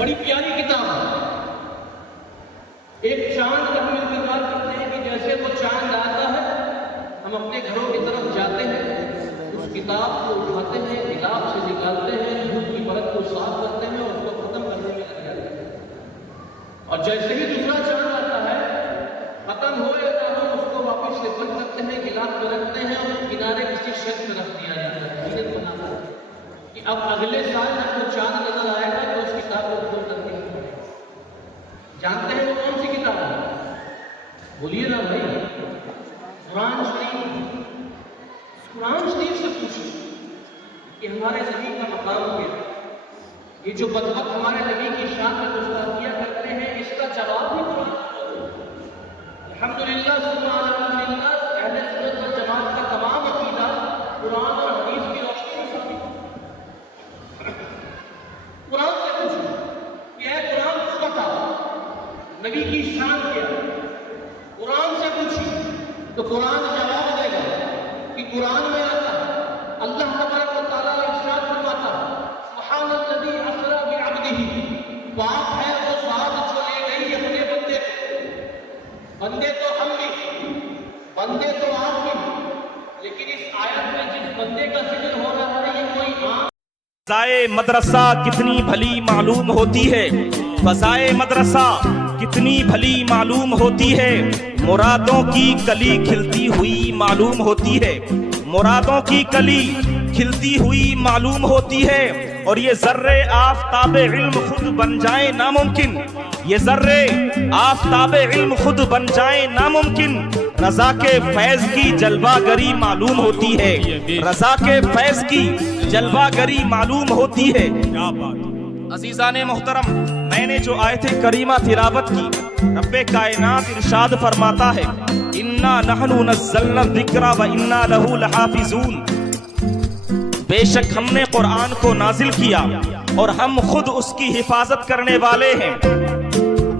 بڑی پیاری کتاب ہے. ایک چاند کا ہم انتظار کرتے ہیں کہ جیسے وہ چاند آتا ہے ہم اپنے گھروں کی طرف جاتے ہیں، اس کتاب کو اٹھاتے ہیں، غلاف سے نکالتے ہیں، دودھ کی پرت کو صاف کرتے ہیں اور اس کو ختم کرنے میں لگ جاتے ہیں. اور جیسے ہی دوسرا چاند آتا ہے ختم ہوئے تو ہم اس کو واپس سے بند کرتے ہیں، غلاف میں رکھتے ہیں اور کنارے کسی شخص میں رکھ دیا جاتا ہے. نیت بناتا ہے کہ اب اگلے سال جب وہ چاند نظر آئے گا تو اس کتاب کو کھول کر کے جانتے ہیں وہ کون سی کتاب ہے؟ بولیے نا بھائی، قرآن شریف. قرآن شریف سے پوچھیں کہ ہمارے نبی کا مقام کیا ہے. یہ جو بدبخت ہمارے نبی کی شان میں گستاخیاں کرتے ہیں اس کا جواب بھی قرآن. الحمدللہ ثم الحمدللہ اہل سنت والجماعت کا تمام عقیدہ قرآن اور حدیث کی روشنی میں ثابت ہے. قرآن سے پوچھیں کہ اے قرآن تو بتا نبی کی شان کیا ہے. قرآن سے پوچھیں تو قرآن جواب دے گا کہ قرآن میں آتا ہے اللہ تبارک و تعالیٰ ارشاد فرماتا ہے سبحان الذی اسری بعبدہ، پاک ہے وہ ذات جو لے گئی اپنے بندے کو. بندے تو ہم بھی، بندے تو آپ بھی، لیکن اس آیت میں جس بندے کا ذکر ہو رہا ہے یہ کوئی عام. فضائے مدرسہ کتنی بھلی معلوم ہوتی ہے، فضائے مدرسہ کتنی بھلی معلوم ہوتی ہے. مرادوں کی کلی کھلتی ہوئی معلوم ہوتی ہے، مرادوں کی کلی کھلتی ہوئی معلوم ہوتی ہے. اور یہ ذرے آفتاب علم خود بن جائیں ناممکن، یہ ذرے آفتاب علم خود بن جائیں ناممکن. رضا کے فیض کی جلوہ گری معلوم ہوتی ہے، رضا کے فیض کی جلوہ گری معلوم ہوتی ہے. عزیزان محترم، میں نے جو آیت کریمہ تلاوت کی، رب کائنات ارشاد فرماتا ہے اِنَّا نَحْنُ نَزَّلْنَا الذِّكْرَ وَإِنَّا لَهُ لَحَافِظُونَ. بے شک ہم نے قرآن کو نازل کیا اور ہم خود اس کی حفاظت کرنے والے ہیں.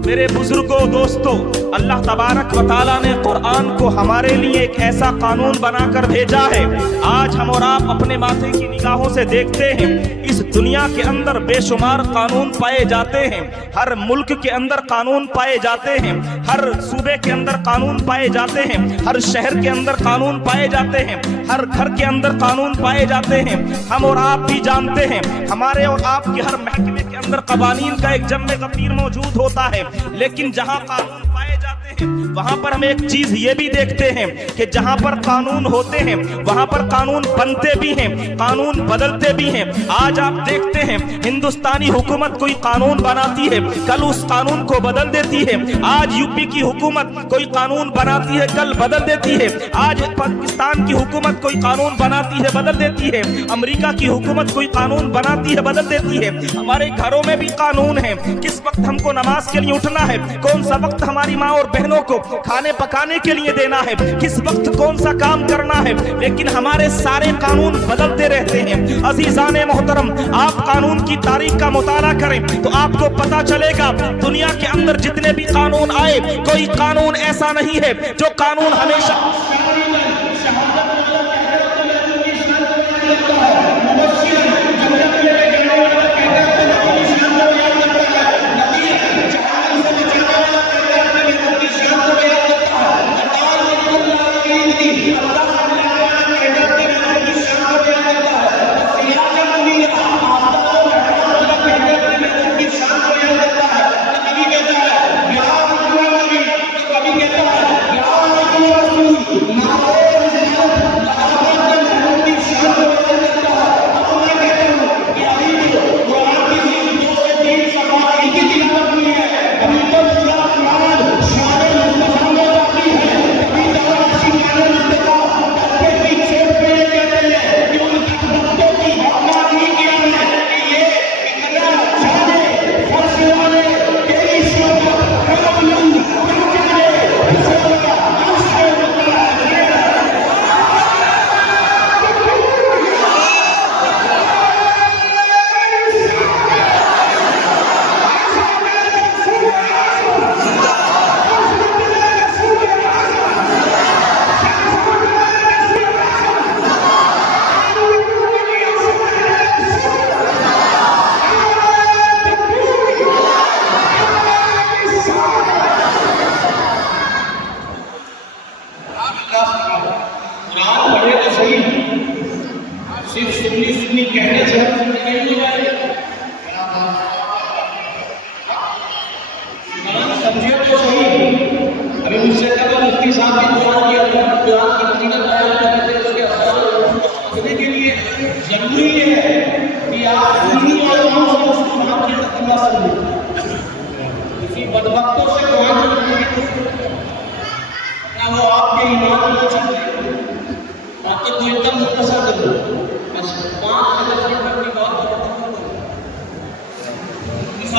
میرے بزرگوں دوستو، اللہ تبارک و تعالیٰ نے قرآن کو ہمارے لیے ایک ایسا قانون بنا کر بھیجا ہے. آج ہم اور آپ اپنے ماتھے کی نگاہوں سے دیکھتے ہیں اس دنیا کے اندر بے شمار قانون پائے جاتے ہیں. ہر ملک کے اندر قانون پائے جاتے ہیں، ہر صوبے کے اندر قانون پائے جاتے ہیں، ہر شہر کے اندر قانون پائے جاتے ہیں، ہر گھر کے اندر قانون پائے جاتے ہیں. ہم اور آپ بھی جانتے ہیں ہمارے اور آپ کے ہر محکمے کے اندر قوانین کا ایک جم غفیر موجود ہوتا ہے. لیکن جہاں قانون پائے جاتے ہیں وہاں پر ہم ایک چیز یہ بھی دیکھتے ہیں کہ جہاں پر قانون ہوتے ہیں وہاں پر قانون بنتے بھی ہیں، قانون بدلتے بھی ہیں. آج آپ دیکھتے ہیں ہندوستانی حکومت کوئی قانون بناتی ہے، کل اس قانون کو بدل دیتی ہے. آج یو پی کی حکومت کوئی قانون بناتی ہے، کل بدل دیتی ہے. آج پاکستان کی حکومت کوئی قانون بناتی ہے، بدل دیتی ہے. امریکہ کی حکومت کوئی قانون بناتی ہے، بدل دیتی ہے. ہمارے گھروں میں بھی قانون ہے، کس وقت ہم کو نماز کے لیے اٹھنا ہے، کون سا وقت ہماری ماں اور بہنوں کو کھانے پکانے کے لیے دینا ہے، کس وقت کون سا کام کرنا ہے. لیکن ہمارے سارے قانون بدلتے رہتے ہیں. عزیزان محترم، آپ قانون کی تاریخ کا مطالعہ کریں تو آپ کو پتا چلے گا دنیا کے اندر جتنے بھی قانون آئے کوئی قانون ایسا نہیں ہے جو قانون ہمیشہ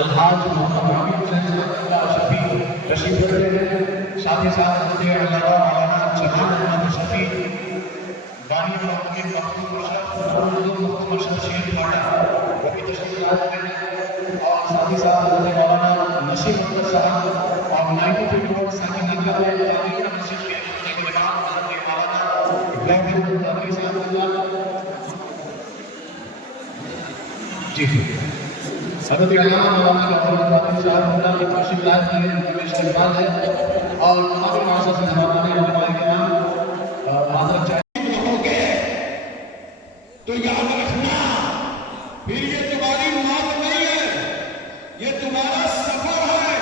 الحاج محمد شفیع تشریف رکھتے ہیں، ساتھ ہی ساتھ علامہ مولانا جمال احمد شفیع بانی کے مخدوم اشرف شیخ پاٹا وہ بھی تشریف لائے ہیں، اور ساتھ ہی ساتھ مولانا نشیر احمد صاحب اور 1954 ساکنین کا تعلیم نشیر شیخ کے امام حضرت مولانا ابراہیم الدین صاحب جی حضرت علامہ مولانا صاحب اللہ کی تشریف لائے ہیں، ہمیں استقبال ہے اور تمام معزز مہمانان علماء کرام حاضر چاہیے تو یاد رکھنا پھر یہ تمہاری موت نہیں ہے، یہ تمہارا سفر ہے۔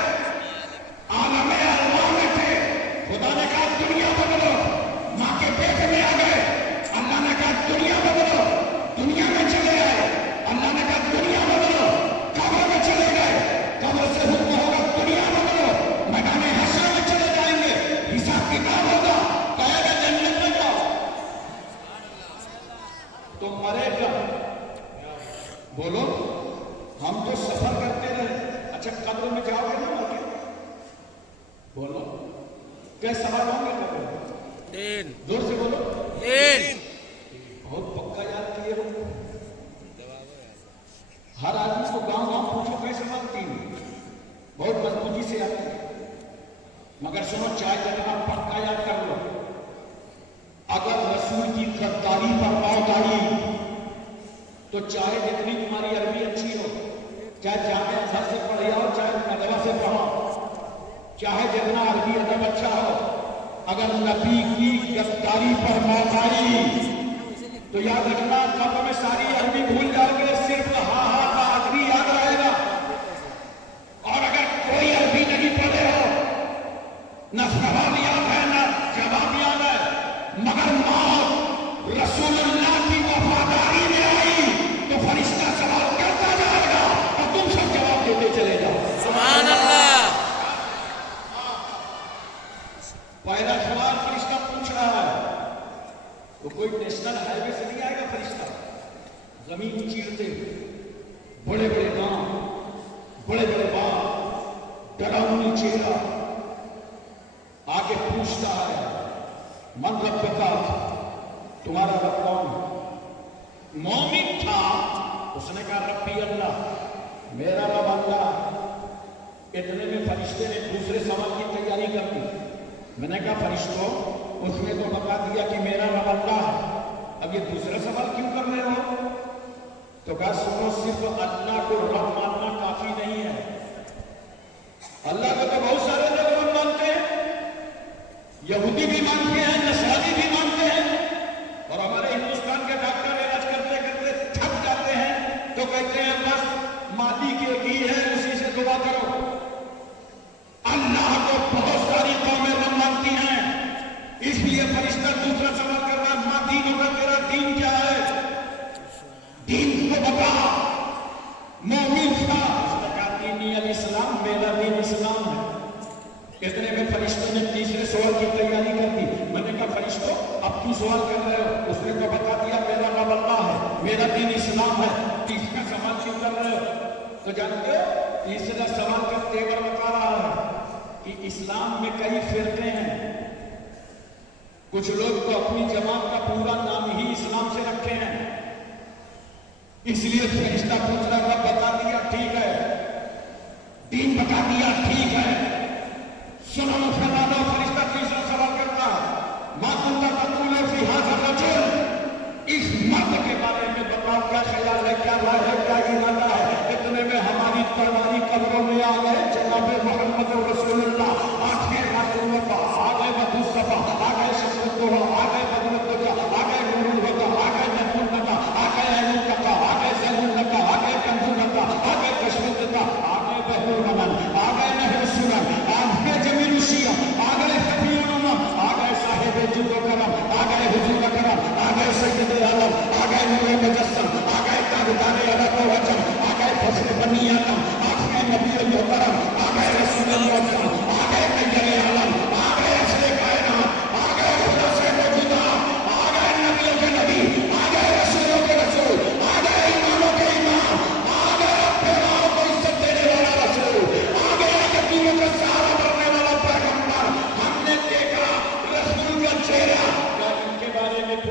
عالم ارواح میں تھے، خدا نے کہا دنیا بدلو، ماں کے پیٹ میں آ گئے، اللہ نے کہا دنیا بدلو، دنیا میں چلے آئے، اللہ نے کہا دنیا بدلو، قبر میں چلے گئے، قبر سے حکم ہوگا دنیا بدلو، میدان حشر میں چلے جائیں گے، حساب کتاب ہوگا، کہے گا جنت میں جاؤ، تو مرے گا۔ بولو ہم تو سفر کرتے رہے، اچھا قبر میں جاؤ گے نا مر کے؟ بولو کیا سوال ہوں گے قبر میں؟ زور سے بولو بہت پکا یاد کیے ہو۔ ہر آدمی کو گاؤں گاؤں پوچھو کیسے مانتی ہوں، بہت مضبوطی سے آتی ہے، مگر سنو چاہے جتنا پکا یاد کر لو، اگر رسول کی غداری پر موت آئی تو چاہے جتنی تمہاری عربی اچھی ہو، چاہے جامع ازہر سے پڑھی ہو، چاہے ندوہ سے پڑھو، چاہے جتنا عربی ادب اچھا ہو، اگر نبی کی غداری پر موت آئی تو یاد رکھنا قبر میں ساری عربی بھول جاؤ گے، صرف ہاں ہاں کا آخری یاد رہے گا۔ اور اگر کوئی عربی نہیں پڑھے ہو، نہ سوال یاد ہے نہ جواب یاد ہے، مگر موت رسول اللہ کی وفاداری میں آئی تو فرشتہ سوال کرتا جائے گا اور تم سب جواب دیتے چلے جاؤ۔ سبحان اللہ۔ پہلا سوال فرشتہ پوچھ رہا ہے، وہ کوئی نیشنل ہائی وے سے نہیں آئے گا فرشتہ، زمین چیرتے بڑے بڑے نام، بڑے بڑے باغ، ڈراؤنی چہرہ، آگے پوچھتا ہے من ربکا، تمہارا رب کون؟ مومن تھا، اس نے کہا ربی اللہ، میرا رب اللہ۔ اتنے میں فرشتے نے دوسرے سوال کی تیاری کر دی، میں نے کہا فرشتوں اس نے تو بتا دیا کہ میرا رب اللہ ہے، اب یہ دوسرا سوال کیوں کر رہے ہو؟ تو کہا سنو صرف اللہ کو رب ماننا کافی نہیں ہے، اللہ کو تو بہت سارے لوگ رب مانتے ہیں، یہودی بھی مانتے ہیں، نصرانی بھی مانتے ہیں، اور ہمارے ہندوستان کے ڈاکٹر علاج کرتے کرتے تھک جاتے ہیں تو کہتے ہیں بس مادی کے گھی ہے اسی سے دعا کرو۔ اللہ کو بہت ساری قومیں رب مانتی ہیں، اس لیے فرشتہ دوسرا سوال کر رہا ہے ماں دین ہوگا، تیرا دین کیا ہے؟ دین کو بتا۔ مومن تھا، اس نے کہا دینی الاسلام، میرا دین اسلام ہے۔ اتنے میں فرشتوں نے تیسرے سوال کی تیاری کر دی، میں نے کہا فرشتوں اب کیوں سوال کر رہے ہو؟ اس نے تو بتا دیا میرا رب اللہ ہے، میرا دین اسلام ہے، تیسرا سوال کیوں کر رہے ہو؟ تو جانتے ہو تیسرا سوال کا تیور بتا رہا ہے کہ اسلام میں کئی فرقے ہیں، کچھ لوگ تو اپنی جماعت کا پورا نام ہی اسلام سے رکھے ہیں، اس لیے فرشتہ پوچھ رہا رب بتا دیا ٹھیک ہے، دین بتا دیا ٹھیک ہے، سنو مسلمانوں۔ فرشتہ تیسرا سوال کرتا ہے ما کنت تقول فی ھذا الرجل، اس مرد کے بارے میں بتاؤ کیا خیال ہے، کیا رائے ہے، کیا ارادہ ہے؟ اتنے میں ہماری تلواری قبروں میں آ گئے، جناب محمد رسول اللہ، آٹھویں رسول اللہ، آ گئے بدو صفا، آ گئے شمس الدوحہ، آ گئے بدر الدجا، آ گئے نور الہدی، آ گئے نجم النبا، آ گئے عین التقا، آ گئے زین النقا، آ گئے کنز النقا، آ گئے کشف الدجا، آ گئے بحر المنن، آ گئے نہر السنن،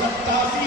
87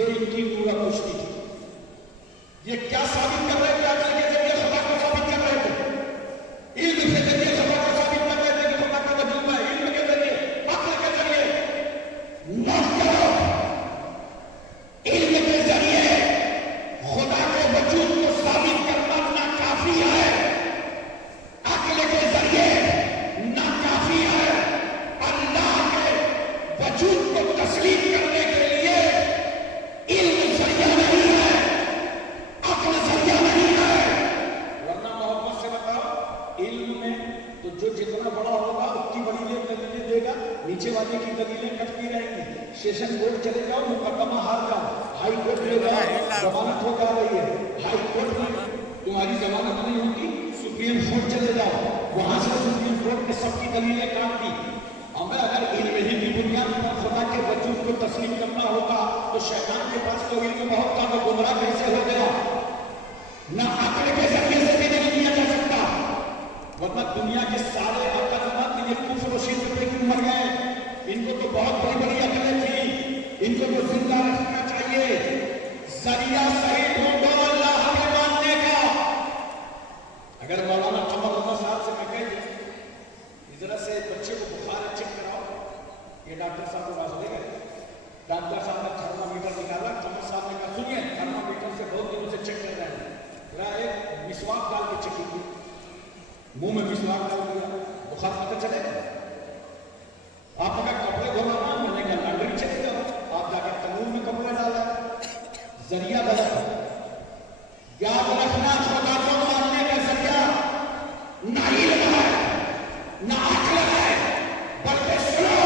یہ ان کی پورا کشتی تھی. یہ کیا ثابت کر رہے تھے؟ عقل کے ذریعے خدا کو ثابت کر رہے تھے, علم کے ذریعے خدا کو ثابت کر رہے تھے کہ خدا کا وجود ہے. علم کے ذریعے, عقل کے ذریعے نہ کرو. علم کے ذریعے خدا کے وجود کو ثابت کرنا ناکافی ہے. عقل کے ذریعے ناکافی ہے. اللہ کے وجود کو تسلیم کرنے کے لیے علم ذریعہ نہیں ہے, عقل ذریعہ نہیں ہے. ورنہ محبت سے بتاؤ, علم میں تو جو جتنا بڑا ہوگا اتنی بڑی دلیلیں دے گا, نیچے والے کی دلیلیں کٹتی رہیں گی. سیشن کورٹ چلے جاؤ, مقدمہ ہار جاؤ, ہائی کورٹ لے جاؤ, ضمانت ہو جا رہی ہے, ہائی کورٹ میں تمہاری ضمانت نہیں ہوگی, سپریم کورٹ چلے جاؤ, وہاں سے سپریم کورٹ نے سب کی دلیلیں کاٹ دی. ہمیں اگر علم ہی کی بنیاد پر خدا کے وجود کو تسلیم کرنا ہوگا تو شیطان کے پاس تو علم بہت تھا, وہ گمراہ کیسے ہو گیا؟ نہ عقل کے ذریعے سے بھی نہیں کیا جا سکتا. ورنہ دنیا کے سارے عقل مند یہ کفر و شرک پہ کیوں مر گئے؟ ان کو تو بہت بڑی بڑی عقلیں تھیں, ان کو تو زندہ رکھنا چاہیے. ذریعہ صحیح ڈھونڈو اللہ کے ماننے کا. اگر مولانا قمر اللہ صاحب سے میں کہہ دوں ذرا سے بچے کو بخار چیک کراؤ, یہ ڈاکٹر صاحب کو پاس لے گئے, ڈاکٹر صاحب نے تھرمامیٹر نکالا, قمر صاحب نے کہا سنیے تھرمامیٹر سے بہت دنوں سے چیک کر رہے ہیں, ذرا ایک مسواک ڈال کے چیک کیجیے. منہ میں مسواک ڈال دیا, بخار پتہ چلے گا. آپ نے کہا کپڑے دھونا نا, میں نے کہا لانڈری چیک کرو, آپ جا کے تنور میں کپڑے ڈالا. ذریعہ غلط. یاد رکھنا خدا کو ماننے کا ذریعہ نہ علم ہے نہ عقل ہے, بلکہ سنو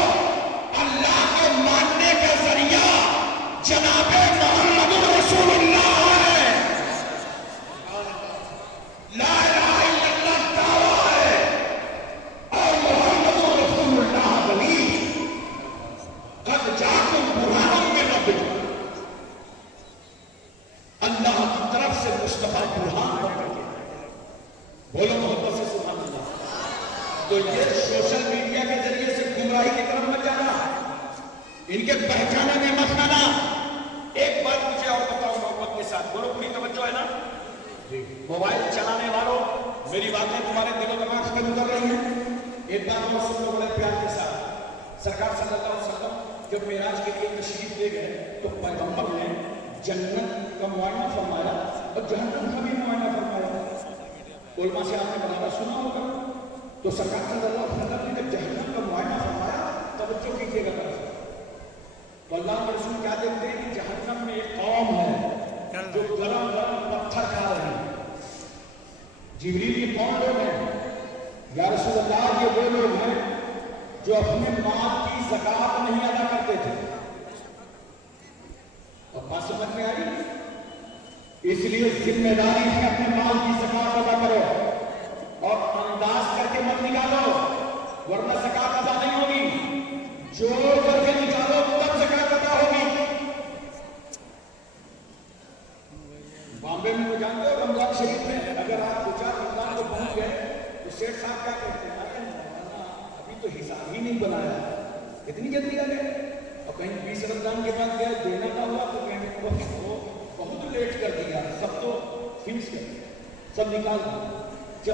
اللہ کو ماننے کا ذریعہ جناب محمد رسول اللہ ہے. لا الہ الا اللہ دعویٰ ہے اور محمد رسول اللہ بلی قد جاکم برہان من ربکم. اللہ کی طرف سے مصطفیٰ برہان بن کر کے بولو محبت سے سبحان اللہ. تو یہ سوشل میڈیا کے ذریعے سے گمراہی کی طرف مت جانا, ان کے پہچانے میں مت آنا. ایک بات مجھے اور بتاؤ محبت کے ساتھ, بولو پوری توجہ ہے نا. موبائل چلانے والوں, میری باتیں تمہارے دل و دماغ پر اتر رہی ہیں. ایک بات اور سن لو بڑے پیار کے ساتھ. سرکار صلی اللہ علیہ وسلم جب معراج کے لیے تشریف لے گئے تو پیغمبر نے جنت کا معائنہ فرمایا اور جہنم کا بھی معائنہ فرمایا. علماء سے آپ نے بتانا سنا ہوگا. تو سرکار صلی اللہ علیہ وسلم نے جب جہنم کا معائنہ فرمایا توجہ کیجیے گا. تو اللہ کے رسول کیا دیکھتے ہیں کہ جہنم میں ایک قوم ہے جو گرم گرم پتھر کھا رہے ہیں. جبریل کی کون لوگ ہیں؟ یا رسول اللہ یہ وہ لوگ ہیں جو اپنے مال کی زکات نہیں ادا کرتے تھے. اور بات سمجھ میں آئی؟ اس لیے ذمہ داری سے اپنے مال کی زکات ادا کرو اور انداز کر کے مت نکالو, ورنہ زکات ادا نہیں ہوگی. جو کر کے نکالو تب زکات ادا ہوگی. بامبے میں وہ جانتے ہو رمضان شریف میں اگر آپ 2-4 رمضان کو پہنچ گئے تو سیٹھ صاحب کیا کہتے ہیں, ابھی تو حساب ہی نہیں بنایا, اتنی جلدی آ گئے. اور کہیں 20 رمضان کے بعد گئے دینا نہ ہوا تو کہیں وہ بہت لیٹ کر دیا, سب تو فنش کر دیا, سب نکال دیا.